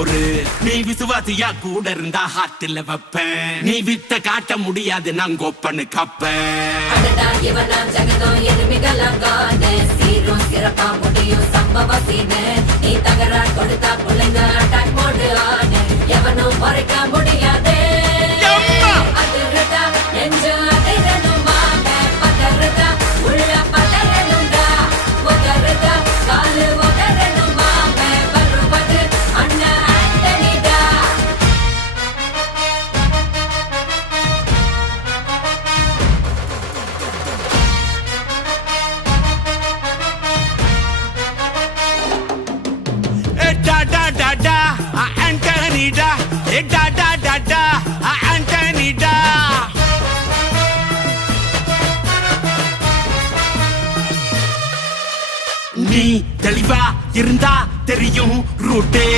பொறு. நீ விசுவாசியா கூட இருந்தா ஹார்ட்ல வைப்பேன். நீ வித்த காட்ட முடியாது நான் கோப்பனு கப்பேன். சீரும் சிறப்பா முடியும் சம்பவ சீனு. நீ தகராறு கொடுத்தா பிள்ளைங்க அட்டாக் மோடு ஆனு. எவனும் மறைக்க முடியாது. அதிருதா நெஞ்சு அதிரணுமாங்க. பதறுதா உள்ள பதறணுண்டா. உதறுதா காலு உதறணுமாங்க. வருவது அண்ணன் ஆண்டனிடா. Antonida, da da da da, Antonida. நீ தெளிவா இருந்தா தெரியும் ரூட்டே.